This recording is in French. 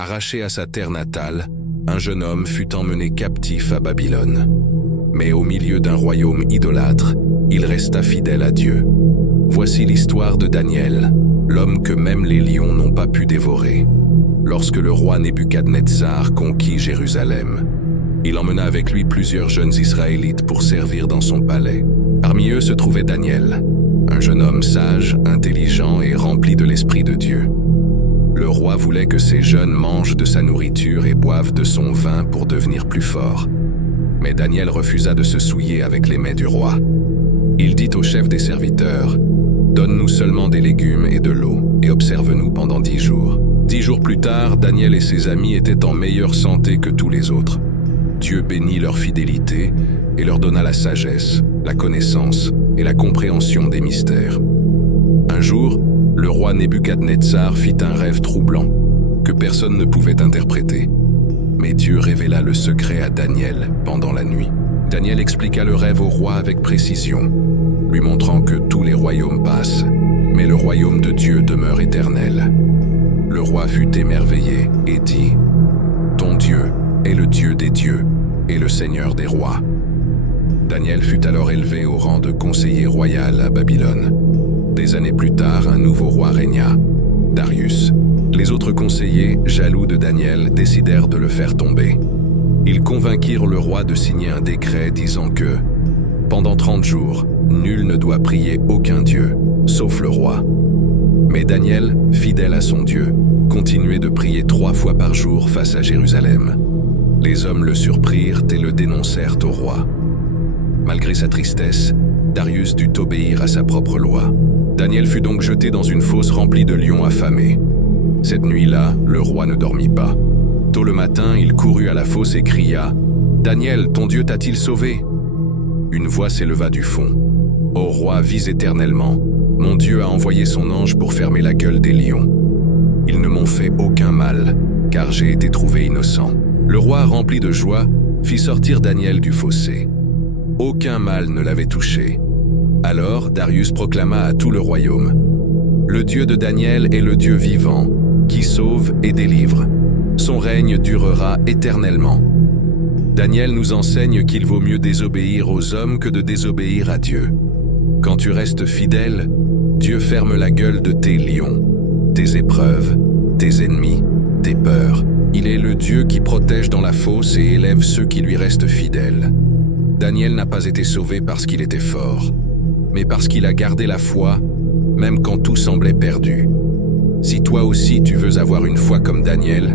Arraché à sa terre natale, un jeune homme fut emmené captif à Babylone. Mais au milieu d'un royaume idolâtre, il resta fidèle à Dieu. Voici l'histoire de Daniel, l'homme que même les lions n'ont pas pu dévorer. Lorsque le roi Nebuchadnezzar conquit Jérusalem, il emmena avec lui plusieurs jeunes Israélites pour servir dans son palais. Parmi eux se trouvait Daniel, un jeune homme sage, intelligent et rempli de l'Esprit de Dieu. Le roi voulait que ces jeunes mangent de sa nourriture et boivent de son vin pour devenir plus forts. Mais Daniel refusa de se souiller avec les mets du roi. Il dit au chef des serviteurs, « Donne-nous seulement des légumes et de l'eau, et observe-nous pendant 10 jours. » 10 jours plus tard, Daniel et ses amis étaient en meilleure santé que tous les autres. Dieu bénit leur fidélité et leur donna la sagesse, la connaissance et la compréhension des mystères. Un jour, le roi Nebuchadnezzar fit un rêve troublant que personne ne pouvait interpréter. Mais Dieu révéla le secret à Daniel pendant la nuit. Daniel expliqua le rêve au roi avec précision, lui montrant que tous les royaumes passent, mais le royaume de Dieu demeure éternel. Le roi fut émerveillé et dit, « Ton Dieu est le Dieu des dieux et le Seigneur des rois. » Daniel fut alors élevé au rang de conseiller royal à Babylone. Des années plus tard, un nouveau roi régna, Darius. Les autres conseillers, jaloux de Daniel, décidèrent de le faire tomber. Ils convainquirent le roi de signer un décret disant que, pendant 30 jours, nul ne doit prier aucun dieu, sauf le roi. Mais Daniel, fidèle à son Dieu, continuait de prier 3 fois par jour face à Jérusalem. Les hommes le surprirent et le dénoncèrent au roi. Malgré sa tristesse, Darius dut obéir à sa propre loi. Daniel fut donc jeté dans une fosse remplie de lions affamés. Cette nuit-là, le roi ne dormit pas. Tôt le matin, il courut à la fosse et cria « Daniel, ton Dieu t'a-t-il sauvé ?» Une voix s'éleva du fond. « Ô roi, vis éternellement. Mon Dieu a envoyé son ange pour fermer la gueule des lions. Ils ne m'ont fait aucun mal, car j'ai été trouvé innocent. » Le roi, rempli de joie, fit sortir Daniel du fossé. Aucun mal ne l'avait touché. Alors Darius proclama à tout le royaume « Le Dieu de Daniel est le Dieu vivant, qui sauve et délivre. Son règne durera éternellement. » Daniel nous enseigne qu'il vaut mieux désobéir aux hommes que de désobéir à Dieu. Quand tu restes fidèle, Dieu ferme la gueule de tes lions, tes épreuves, tes ennemis, tes peurs. Il est le Dieu qui protège dans la fosse et élève ceux qui lui restent fidèles. Daniel n'a pas été sauvé parce qu'il était fort, mais parce qu'il a gardé la foi, même quand tout semblait perdu. Si toi aussi tu veux avoir une foi comme Daniel,